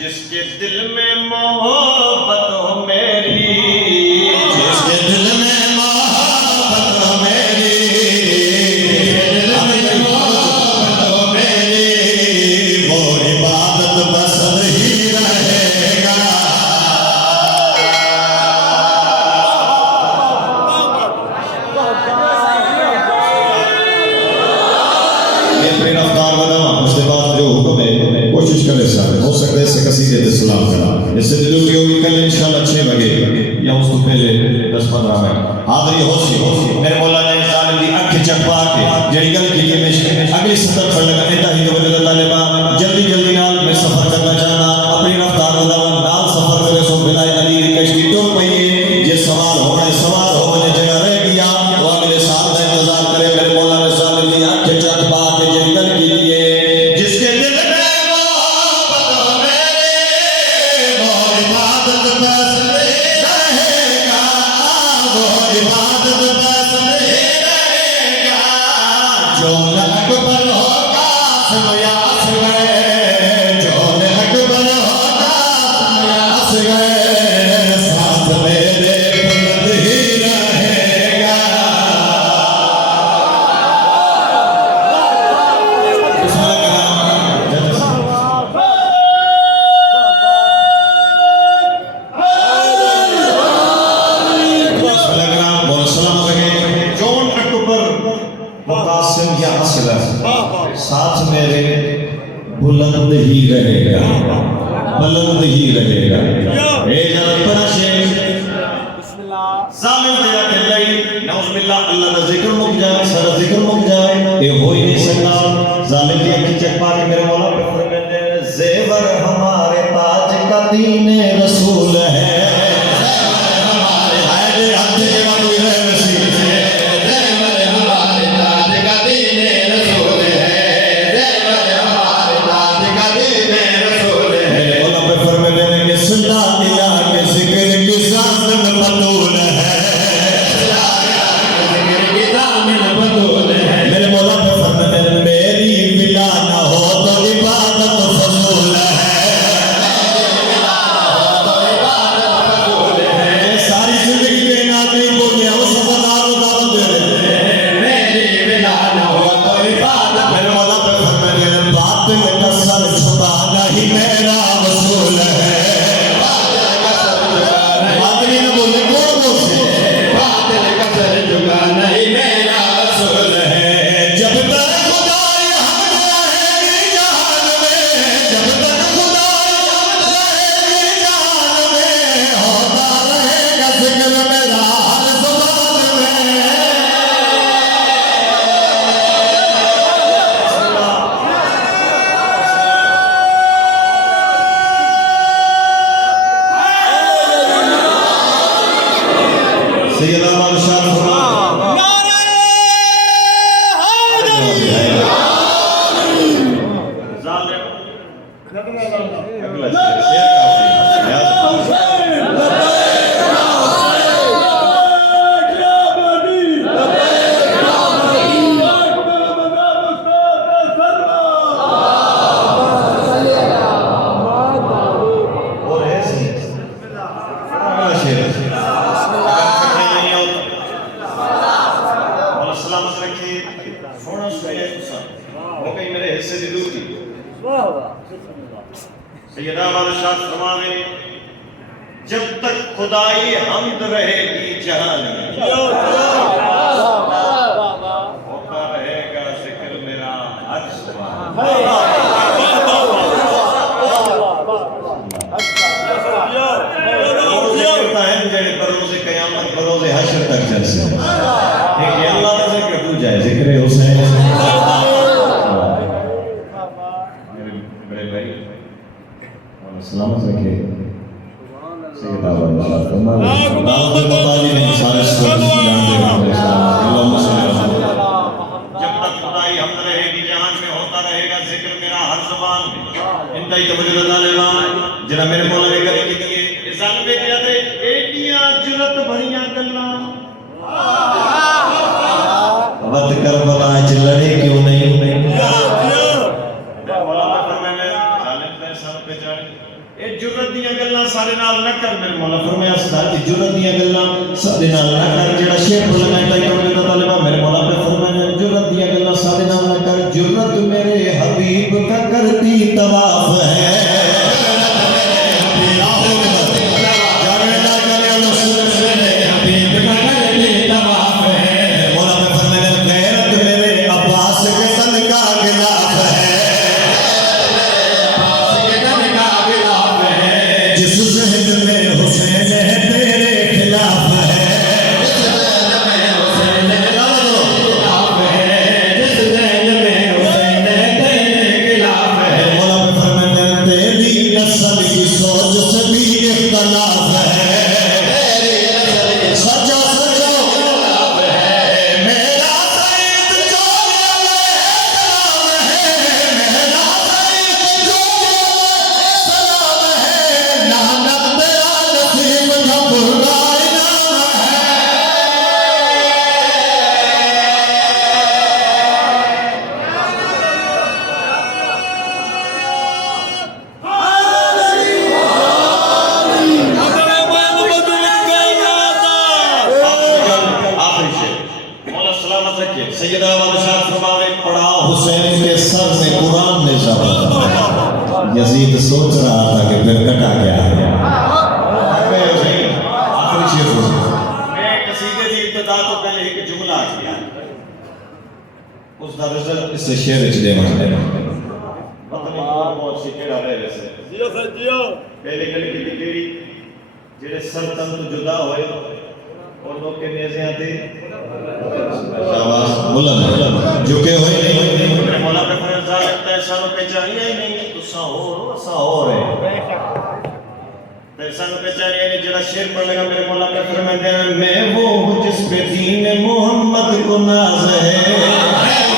जिसके दिल में मोहब्बत हो मेरी, जिसके दिल में मोहब्बत हो मेरी, दिल में मोहब्बत हो मेरी, वो इबादत पसंद ही रहेगा। ये फिर अवतार बना उसके बाद जो हुक्म है कोशिश करें सारे, हो सकता है इससे कसीदे सलाम करा, इससे दिलों की होगी कल इंशाल्लाह 6 बजे या उसको पहले 10-15 मिनट हाज़री होसी मेरे मौला ने जालिम दी अख चपा के जड़ी गल की में अगली सतर पर लगा इतना ही वजह तालिबा जल्दी जल्दी नाल मैं सफर करना चाहना अपनी रफ्तार वाला नाल सफर करे सो बिना अली कश्ती तो पई ये सवाल होने जगह रह गया वो अगले साल का इंतजार करे मेरे मौला ने जालिम दी अख चपा के जड़ी गल की दिए जिसके दिल में मोहब्बत हो मेरे वो इबादत पसंद रहेगा, वो इबादत पसंद रहेगा। जो अकबर होगा समयास गए, जो अकबर होगा समयास गए, साथ मेरे बुलंद ही रहेगा। साथ मेरे बुलंद ही रहेगा, बुलंद ही रहेगा। ए जरा बड़ा शेर जालिम तेरा दिलाई नौज़बिल्लाह अल्लाह का जिक्र मुक जाए, सारा जिक्र मुक जाए, ये हो ही नहीं सकता। जालिम की अखी चपा के मेरे मौला पे फरमाते हैं ज़ेवर हमारे ताज का दीन रसूल है, हमारे हायदे हद जगह कोई है नसीब है, ज़ेवर हमारे ताज का दीन रसूल है, ज़ेवर हमारे ताज का दीन रसूल है। मेरे मौला पे फरमाते हैं कि सुल्तान इलाह के जिक्र की ज़ामन बतूल है, मेरे मौला पे फरमाते हैं मेरी बिला ना हो तो इबादत फजूल है, सारी जिंदगी में नाज़ी बोले हो सबनारो दावत दे मेरी बिला ना हो तो इबादत। मेरे मौला पे फरमाते हैं बातिल का सर झुकाना ही मेरा वसूल है, बातिल न बोले कौन से बातिल का सर झुकाना ही मेरा वसूल है। जब तक खुदाई हम रहेंगे जान में, जब तक खुदाई हम रहेंगे जान में, होता रहेगा जिक्र मेरा हर ज़ुबान में। सैयदा बादशाह सैयदा बादशाह फरमावे जब तक खुदाई हमद रहेगी जहान में, होता रहेगा जिक्र मेरा हर ज़ुबान। करता है जड़े बरोज़े क़यामत बरोज़े हश्र तक जलसे एक अल्लाह का जिक्र तू जाए जिक्र हुसैन। मेरे भाई सलामत रखे सैयदा बादशाह दाऊद मुतालिब ने सारे सुन जान दे अल्लाहुम्मा सल्ली अला जब तक खुदाई हम रहेगी जहान में होता रहेगा जिक्र मेरा हर ज़ुबान में। इंतई तवज्जो तालिबा जरा मेरे मौला ने करे कि इंसान पे क्या दे एडियां जुरत भरियां गल्लां वत करबला च लड़े क्यों नहीं। मौला पे फरमाने जालिम पे सर पे चढ़ ਇਹ ਜੁਰਤ ਦੀਆਂ ਗੱਲਾਂ ਸਾਡੇ ਨਾਲ ਨਾ ਕਰ ਮੇਰੇ ਮੌਲਾ फरमाया सदा की जुर्रत दी गल्लां साडे नाल ना कर जेड़ा शेर बोलना है ताई का तालिबा मेरे मौला पे फरमाया जुर्रत दी गल्लां साडे नाल ना कर जुर्रत मेरे हबीब का करती तवाफ है सैयदा बादशाह फरमावे पढ़ा हुसैन के सर में कुरान ने जब यजीद सोच रहा था कि फिर कटा क्या है आखिरी शेर मैं कसीदे की इब्तिदा तो पहले एक जुमला किया उसका रिजल्ट इस शेर च देना है मतलब बहुत सी केड़ा रहे वैसे जियो सर जियो पहले गल की केड़ी जेड़े सर तन तो जुदा होए और लोग के नेज़े आते शाबाश बुलंद झुके हुए नहीं मौला पे फरजा लगता है सानू पहचानिया ही नहीं तुसा और असा और है ते सानू पहचानिया नहीं जेड़ा शेर पढ़ लेगा मेरे मौला पे फरमाते हैं मैं वो हूं जिस पे दीन मोहम्मद को नाज है